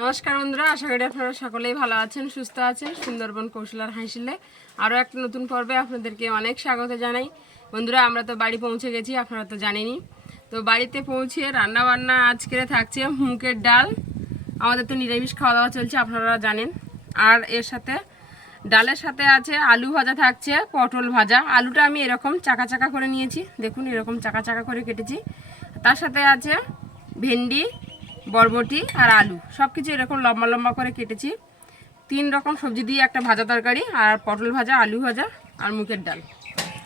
নমস্কার বন্ধুরা, আশা করি আপনারা সকলেই ভালো আছেন, সুস্থ আছেন। সুন্দরবন কৌশল আর হাসিলে আরও একটা নতুন পর্বে আপনাদেরকে অনেক স্বাগত জানাই। বন্ধুরা, আমরা তো বাড়ি পৌঁছে গেছি, আপনারা তো জানেনই। তো বাড়িতে পৌঁছে রান্নাবান্না আজকে থাকছে মুগের ডাল। আমাদের তো নিরামিষ খাওয়া দাওয়া চলছে, আপনারা জানেন। আর এর সাথে ডালের সাথে আছে আলু ভাজা থাকছে, পটল ভাজা। আলুটা আমি এরকম চাকা চাকা করে নিয়েছি, দেখুন এরকম চাকা চাকা করে কেটেছি। তার সাথে আছে ভেন্ডি, বরবটি আর আলু, সব কিছু এরকম লম্বা লম্বা করে কেটেছি। 3 রকম সবজি দিয়ে একটা ভাজা তরকারি, আর পটল ভাজা, আলু ভাজা আর মুগের ডাল।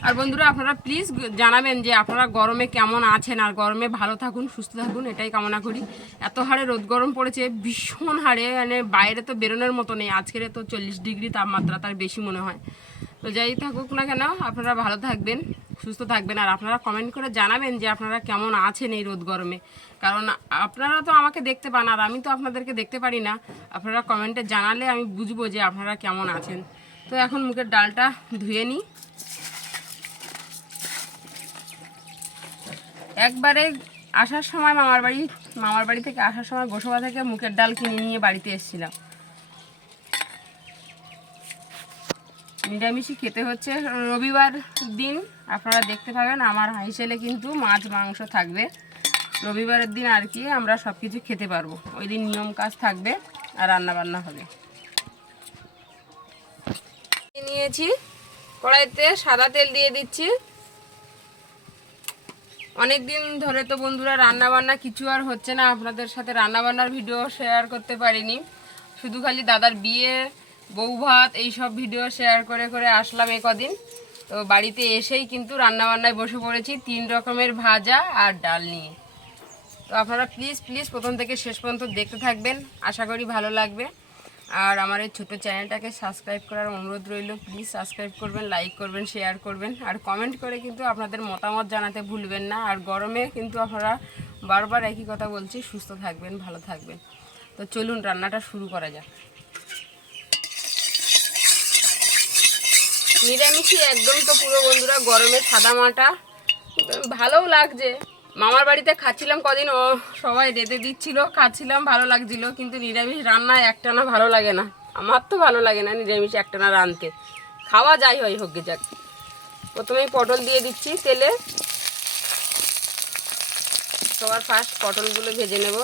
আর বন্ধুরা, আপনারা প্লিজ জানাবেন যে আপনারা গরমে কেমন আছেন, আর গরমে ভালো থাকুন, সুস্থ থাকুন, এটাই কামনা করি। এত হারে রোদ গরম পড়েছে, ভীষণ হারে, মানে বাইরে তো বেরোনোর মতো নেই। আজকের তো 40 ডিগ্রি তাপমাত্রা, তার বেশি মনে হয়। তো যাই থাকুক না কেন, আপনারা ভালো থাকবেন, সুস্থ থাকবেন। আর আপনারা কমেন্ট করে জানাবেন যে আপনারা কেমন আছেন এই রোদ গরমে। কারণ আপনারা তো আমাকে দেখতে পান, আর আমি তো আপনাদেরকে দেখতে পারি না। আপনারা কমেন্টে জানালে আমি বুঝবো যে আপনারা কেমন আছেন। তো এখন মুগের ডালটা ধুয়ে নিই। একবারে আসার সময় মামার বাড়ি থেকে আসার সময় গোসবা থেকে মুগের ডাল কিনে নিয়ে বাড়িতে এসেছিলাম। নিরামিষই খেতে হচ্ছে, রবিবার দিন আপনারা দেখতে পাবেন আমার হাইসেলে কিন্তু মাছ মাংস থাকবে। রবিবারের দিন আর কি আমরা সব কিছু খেতে পারবো, ওই দিন নিয়ম কাজ থাকবে আর রান্না বান্না হবে। নিয়েছি কড়াইতে সাদা তেল দিয়ে দিচ্ছি। অনেক দিন ধরে তো বন্ধুরা রান্না বান্না কিছু আর হচ্ছে না, আপনাদের সাথে রান্না বান্নার ভিডিও শেয়ার করতে পারিনি। শুধু খালি দাদার বিয়ে, বউ ভাত, এইসব ভিডিও শেয়ার করে করে আসলাম এই কদিন। তো বাড়িতে এসেই কিন্তু রান্নাবান্নায় বসে পড়েছি 3 রকমের ভাজা আর ডাল নিয়ে। তো আপনারা প্লিজ প্লিজ প্রথম থেকে শেষ পর্যন্ত দেখতে থাকবেন, আশা করি ভালো লাগবে। আর আমার এই ছোটো চ্যানেলটাকে সাবস্ক্রাইব করার অনুরোধ রইল, প্লিজ সাবস্ক্রাইব করবেন, লাইক করবেন, শেয়ার করবেন, আর কমেন্ট করে কিন্তু আপনাদের মতামত জানাতে ভুলবেন না। আর গরমে কিন্তু আপনারা বারবার একই কথা বলছি, সুস্থ থাকবেন, ভালো থাকবেন। তো চলুন রান্নাটা শুরু করা যাক। নিরামিষই একদম তো পুরো বন্ধুরা, গরমে সাদা মাটা ভালোও লাগছে। মামার বাড়িতে খাচ্ছিলাম কদিন, ও সবাই রেঁধে দিচ্ছিল, খাচ্ছিলাম, ভালো লাগছিল। কিন্তু নিরামিষ রান্না একটানা ভালো লাগে না, আমার তো ভালো লাগে না নিরামিষ একটানা রাঁধতে। খাওয়া যাই হয় হোক যাক। প্রথমেই পটল দিয়ে দিচ্ছি তেলে। সবার ফার্স্ট পটলগুলো ভেজে নেব।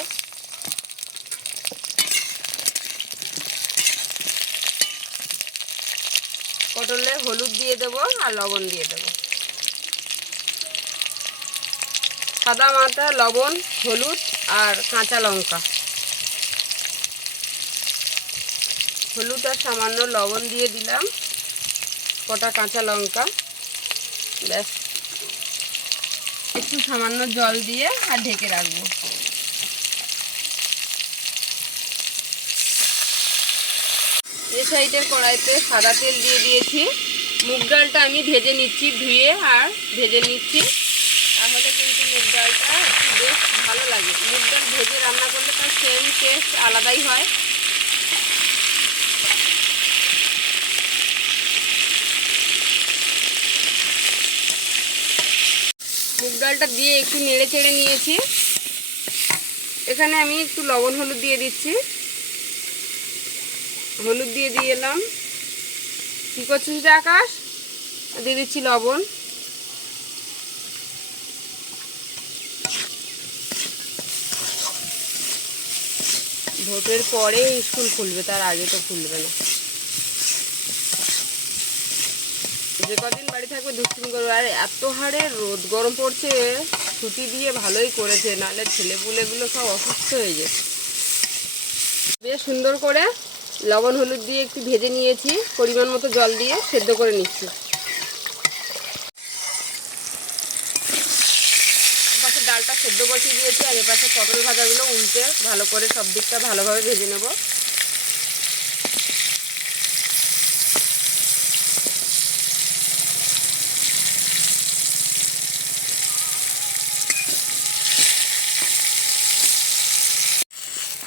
পটলে হলুদ দিয়ে দেবো আর লবণ দিয়ে দেবো। সাদা মাটা, লবণ, হলুদ আর কাঁচা লঙ্কা। হলুদ আর সামান্য লবণ দিয়ে দিলাম, কটা কাঁচা লঙ্কা, ব্যাস। একটু সামান্য জল দিয়ে আর ঢেকে রাখবো। এই সাইডের কড়াইতে সাদা তেল দিয়ে দিয়েছি। মুগ ডালটা আমি ভেজে নিচ্ছি, ধুয়ে আর ভেজে নিচ্ছি, তাহলে কিন্তু মুগ ডালটা একটু বেশ ভালো লাগে। মুগ ডাল ভেজে রান্না করলে তার সেম টেস্ট আলাদাই হয়। মুগ ডালটা দিয়ে একটু নেড়ে চেড়ে নিয়েছি। এখানে আমি একটু লবণ হলুদ দিয়ে দিচ্ছি। হলুদ দিয়ে এলাম। কী করছিস রে আকাশ? দিয়ে দিচ্ছি লবণ। ভোটের পরে স্কুল খুলবে, তার আগে তো খুলবে না। যে কদিন বাড়ি থাকবে দুষ্টুমি করবে। আর এত হারে রোদ গরম পড়ছে, ছুটি দিয়ে ভালোই করেছে, নাহলে ছেলেপুলেগুলো সব অসুস্থ হয়ে যায়। বেশ সুন্দর করে লবণ হলুদ দিয়ে একটু ভেজে নিয়েছি, পরিমাণ মতো জল দিয়ে সেদ্ধ করে নিচ্ছি। এপাশে ডালটা সেদ্ধ বসিয়ে দিয়েছি, আর এপাশে পটল ভাজাগুলো উল্টে ভালো করে সব দিকটা ভালোভাবে ভেজে নেব।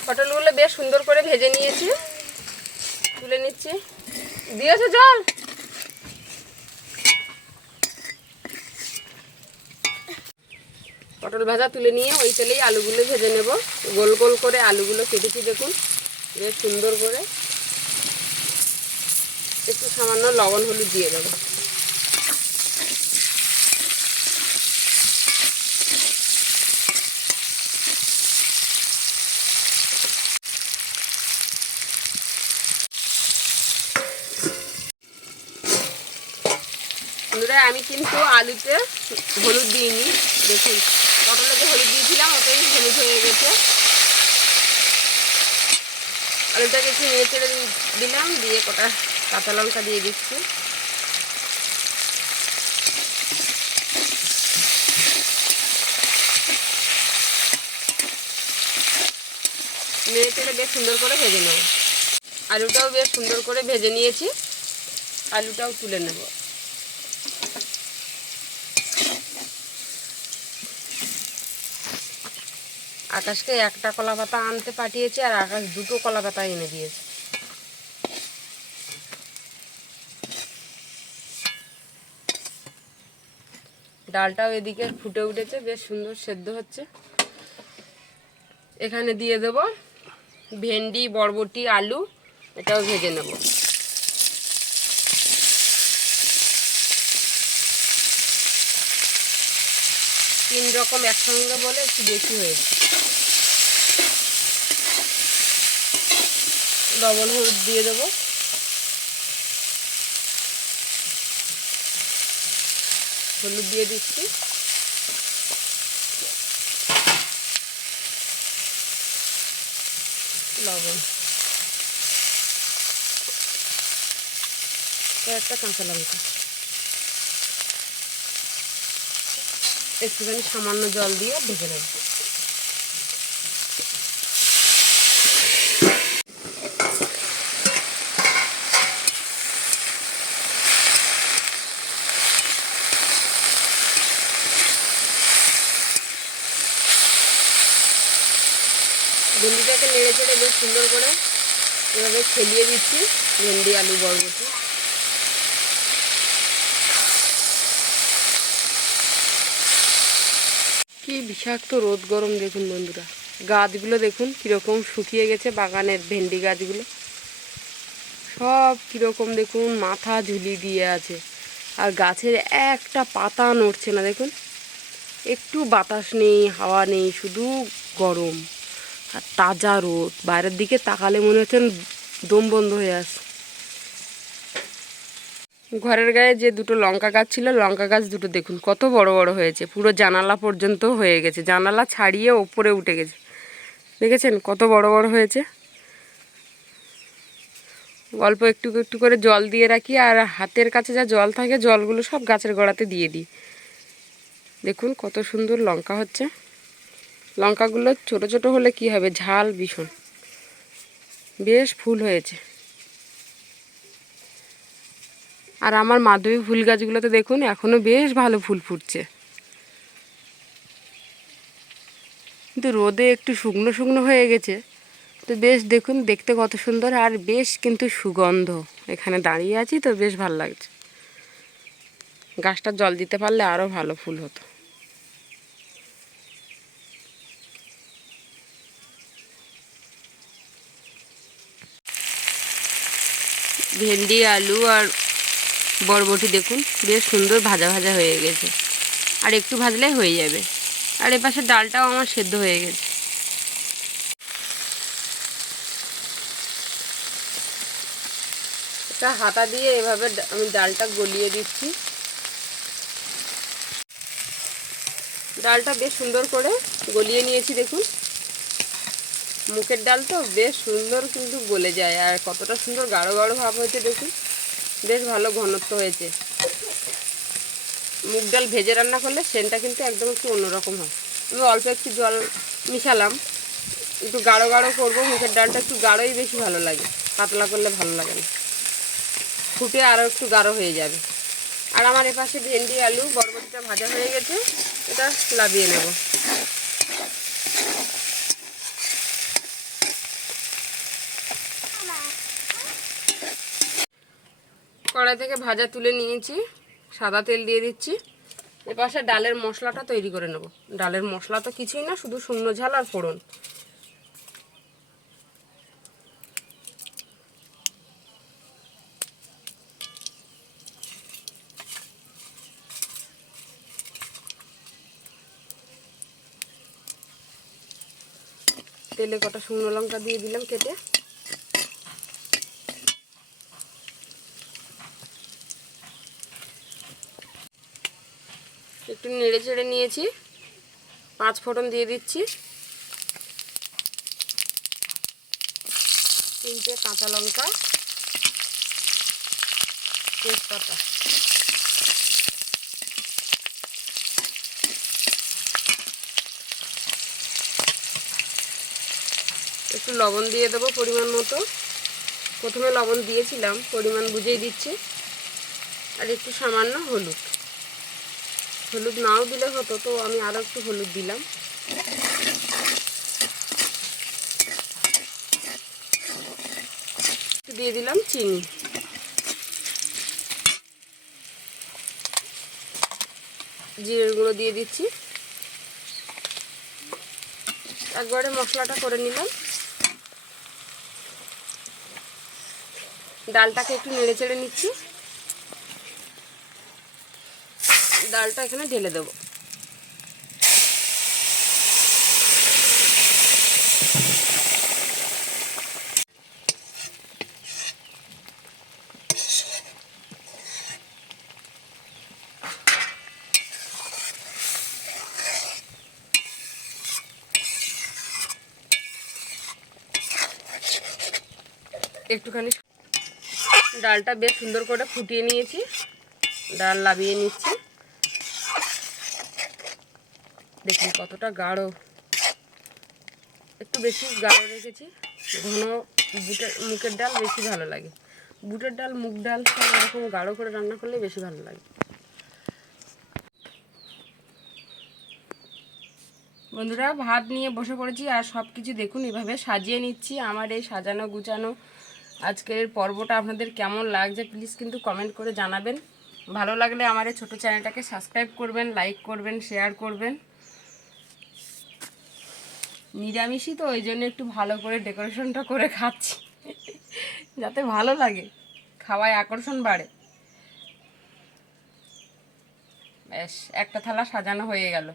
পটলগুলো বেশ সুন্দর করে ভেজে নিয়েছি, তুলে নিচ্ছি। দিয়েছে জল। পটল ভাজা তুলে নিয়ে ওই তেলেই আলুগুলো ভেজে নেব। গোল গোল করে আলুগুলো কেটেছি, দেখুন বেশ সুন্দর করে একটু সামান্য লবণ হলুদ দিয়ে দেবো। বন্ধুরা আমি কিন্তু আলুতে হলুদ দিইনি, দেখুন পটলে যে হলুদ দিয়েছিলাম ওটাই হলুদ হয়ে গেছে। আলুটাকে একটু নেড়ে চেড়ে দিলাম, দিয়ে কটা কাঁচা লঙ্কা দিয়ে দিচ্ছি। নেড়ে চেড়ে বেশ সুন্দর করে ভেজে নেব। আলুটাও বেশ সুন্দর করে ভেজে নিয়েছি, আলুটাও তুলে নেব। আকাশকে একটা কলা পাতা আনতে পাঠিয়েছে আর আকাশ দুটো কলা পাতা এনে দিয়েছে। ডালটাও এদিকে ফুটে উঠেছে, বেশ সুন্দর সেদ্ধ হচ্ছে। এখানে দিয়ে দেব ভেন্ডি, বরবটি, আলু, এটাও ভেজে নেব। তিন রকম একসঙ্গে বলে একটু বেশি হয়েছে। লবণ হলুদ দিয়ে দেবো। হলুদ দিয়ে দিচ্ছি, লবণ, একটা কাঁচা লঙ্কা, একটুখানি সামান্য জল দিয়ে ঢেকে নেব। ভেন্ডিটাকে নেড়ে চেড়ে বেশ সুন্দর করে এভাবে ছেলিয়ে দিচ্ছি। ভেন্ডি, আলু, বরবটি। কি বিষাক্ত রোদ গরম দেখুন বন্ধুরা, গাছগুলো দেখুন কীরকম শুকিয়ে গেছে। বাগানের ভেন্ডি গাছগুলো সব কীরকম দেখুন মাথা ঝুলি দিয়ে আছে, আর গাছের একটা পাতা নড়ছে না। দেখুন একটু বাতাস নেই, হাওয়া নেই, শুধু গরম আর তাজা রোদ। বাইরের দিকে তাকালে মনে হচ্ছে দম বন্ধ হয়ে আসে। ঘরের গায়ে যে দুটো লঙ্কা গাছ ছিল, লঙ্কা গাছ দুটো দেখুন কত বড় বড় হয়েছে, পুরো জানালা পর্যন্ত হয়ে গেছে, জানালা ছাড়িয়ে ওপরে উঠে গেছে। দেখেছেন কত বড় বড় হয়েছে। অল্প একটু একটু করে জল দিয়ে রাখি, আর হাতের কাছে যা জল থাকে জলগুলো সব গাছের গোড়াতে দিয়ে দিই। দেখুন কত সুন্দর লঙ্কা হচ্ছে। লঙ্কাগুলো ছোট ছোট হলে কি হবে, ঝাল ভীষণ, বেশ ফুল হয়েছে। আর আমার মাধবী ফুল গাছগুলোতে দেখুন এখনও বেশ ভালো ফুল ফুটছে, কিন্তু রোদে একটু শুকনো শুকনো হয়ে গেছে। তো বেশ দেখুন দেখতে কত সুন্দর, আর বেশ কিন্তু সুগন্ধ। এখানে দাঁড়িয়ে আছি তো বেশ ভালো লাগছে। গাছটা জল দিতে পারলে আরও ভালো ফুল হতো। ভেন্ডি, আলু আর বরবটি দেখুন বেশ সুন্দর ভাজা ভাজা হয়ে গেছে, আর একটু ভাজলেই হয়ে যাবে। আর এপাশে ডালটাও আমার সেদ্ধ হয়ে গেছে। একটা হাতা দিয়ে এভাবে আমি ডালটা গলিয়ে দিচ্ছি। ডালটা বেশ সুন্দর করে গলিয়ে নিয়েছি। দেখুন মুখের ডাল তো বেশ সুন্দর কিন্তু গলে যায়, আর কতটা সুন্দর গাঢ় গাঢ় ভাব হয়েছে দেখুন, বেশ ভালো ঘনত্ব হয়েছে। মুগ ডাল ভেজে রান্না করলে সেন্টটা কিন্তু একদম একটু অন্যরকম হয়। আমি অল্প একটু জল মিশালাম, একটু গাঢ় গাঢ় করবো। মুখের ডালটা একটু গাঢ়ই বেশি ভালো লাগে, পাতলা করলে ভালো লাগে না, ফুটে আরও একটু গাঢ় হয়ে যাবে। আর আমার এপাশে ভেন্ডি, আলু, বরবটিটা ভাজা হয়ে গেছে, এটা লাবিয়ে নেব। কড়াই থেকে ভাজা তুলে নিয়েছি, সাদা তেল দিয়ে দিচ্ছি। এপাশে ডালের মশলাটা তৈরি করে নেব। ডালের মশলা তো কিছুই না, শুধু শুকনো ঝাল আর ফোড়ন। তেলে কটা শুকনো লঙ্কা দিয়ে দিলাম কেটে। একটু নেড়ে চেড়ে নিয়েছি, 5 ফোড়ন দিয়ে দিচ্ছি, 3টে কাঁচা লঙ্কা, তেজপাতা। একটু লবণ দিয়ে দেবো পরিমাণ মতো। প্রথমে লবণ দিয়েছিলাম, পরিমাণ বুঝেই দিচ্ছি। আর একটু সামান্য হলুদ। হলুদ নাও দিলে হতো, তো আমি আরও একটু হলুদ দিলাম। একটু দিয়ে দিলাম চিনি। জিরের গুঁড়ো দিয়ে দিচ্ছি। একবারে মশলাটা করে নিলাম। ডালটাকে একটু নেড়ে চেড়ে নিচ্ছি। ডালটা এখানে ঢেলে দেবো। একটুখানি ডালটা বেশ সুন্দর করে ফুটিয়ে নিয়েছি। ডাল লাবিয়ে নিচ্ছি। দেখুন কতটা গাঢ়, একটু বেশি গাঢ় রেখেছি। ঘন মুগের ডাল বেশি ভালো লাগে। বুটের ডাল, মুগ ডাল সব এরকম গাঢ় করে রান্না করলে বেশি ভালো লাগে। বন্ধুরা, ভাত নিয়ে বসে পড়েছি আর সব কিছু দেখুন এভাবে সাজিয়ে নিচ্ছি। আমার এই সাজানো গুছানো আজকের পর্বটা আপনাদের কেমন লাগছে প্লিজ কিন্তু কমেন্ট করে জানাবেন। ভালো লাগলে আমার এই ছোটো চ্যানেলটাকে সাবস্ক্রাইব করবেন, লাইক করবেন, শেয়ার করবেন। নিরামিষই তো, ওই জন্য একটু ভালো করে ডেকোরেশনটা করে খাচ্ছি যাতে ভালো লাগে, খাওয়ায় আকর্ষণ বাড়ে। ব্যাস, একটা থালা সাজানো হয়ে গেল।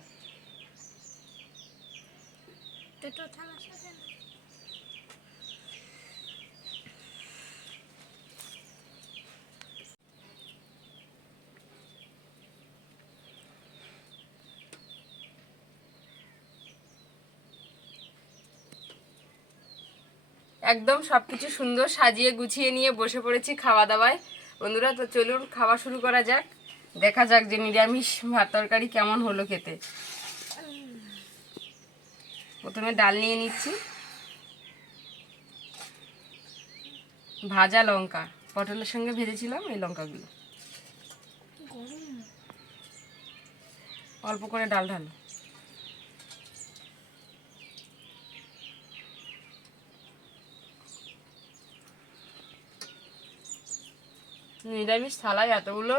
একদম সব কিছু সুন্দর সাজিয়ে গুছিয়ে নিয়ে বসে পড়েছি খাওয়া দাওয়ায়। বন্ধুরা, তো চলুন খাওয়া শুরু করা যাক। দেখা যাক যে নিরামিষ ভাত তরকারি কেমন হলো খেতে। প্রথমে ডাল নিয়ে নিচ্ছি। ভাজা লঙ্কা, পটলের সঙ্গে ভেজেছিলাম এই লঙ্কাগুলো। অল্প করে ডাল ঢালো। নিরামিষ থালায় এতগুলো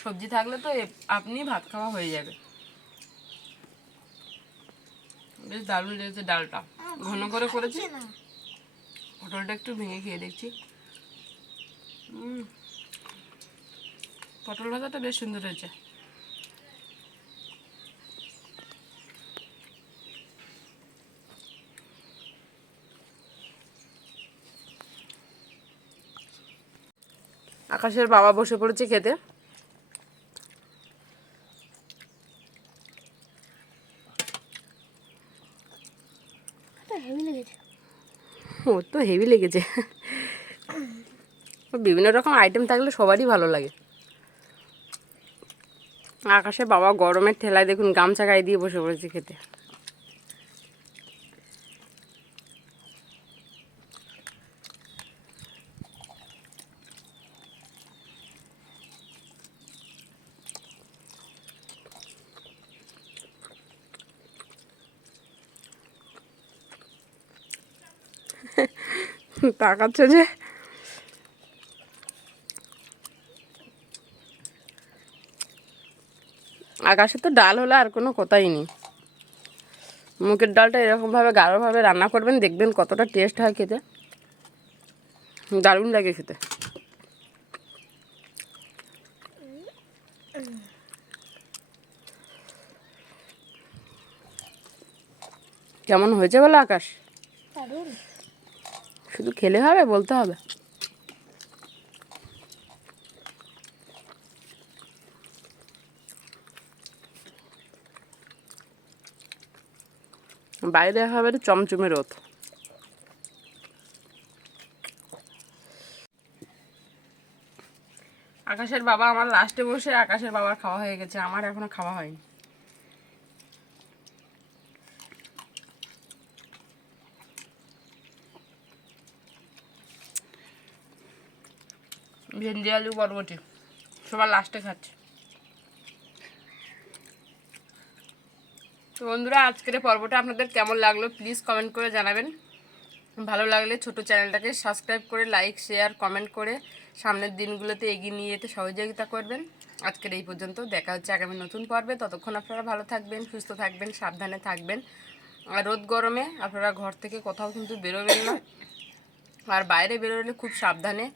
সবজি থাকলে তো আপনি ভাত খাওয়া হয়ে যাবে। বেশ দারুণ লেগেছে ডালটা, ঘন করে করেছি। পটলটা একটু ভেঙে খেয়ে দেখছি। পটল ভাজাটা বেশ সুন্দর হয়েছে। আকাশের বাবা বসে পড়েছে খেতে। ওর তো হেভি লেগেছে। বিভিন্ন রকম আইটেম থাকলে সবারই ভালো লাগে। আকাশের বাবা গরমের ঠেলায় দেখুন গামছা গায়ে দিয়ে বসে পড়েছে খেতে। তাকাচ্ছে যে। আকাশে তো ডাল হলে আর কোনো কথাই নেই। মুগের ডালটা এরকমভাবে গাঢ়ভাবে রান্না করবেন, দেখবেন কতটা টেস্ট হয় খেতে। দারুণ লাগে খেতে। কেমন হয়েছে বলো আকাশ? শুধু খেলে হবে, বলতে হবে? বাইরে হবে চমচমে রোদ। আকাশের বাবা আমার লাস্টে বসে, আকাশের বাবার খাওয়া হয়ে গেছে, আমার এখনো খাওয়া হয়নি। ভেন্ডি আলু বরবটি সবার লাস্টে খাচ্ছে। তো বন্ধুরা, আজকের পর্বটা আপনাদের কেমন লাগলো প্লিজ কমেন্ট করে জানাবেন। ভালো লাগলে ছোট চ্যানেলটাকে সাবস্ক্রাইব করে লাইক শেয়ার কমেন্ট করে সামনের দিনগুলোতে এগিয়ে নিয়ে যেতে সহযোগিতা করবেন। আজকের এই পর্যন্ত, দেখা হচ্ছে আগামী নতুন পর্বে। ততক্ষণ আপনারা ভালো থাকবেন, সুস্থ থাকবেন, সাবধানে থাকবেন। আর রোদ গরমে আপনারা ঘর থেকে কোথাও কিন্তু বেরোবেন না, আর বাইরে বেরোলে খুব সাবধানে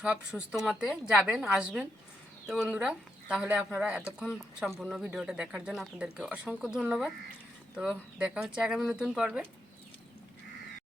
সব সুস্থ মতে যাবেন আসবেন। তো বন্ধুরা, তাহলে আপনারা এতক্ষণ সম্পূর্ণ ভিডিওটা দেখার জন্য আপনাদেরকে অসংখ্য ধন্যবাদ। তো দেখা হচ্ছে আগামী নতুন পর্বে।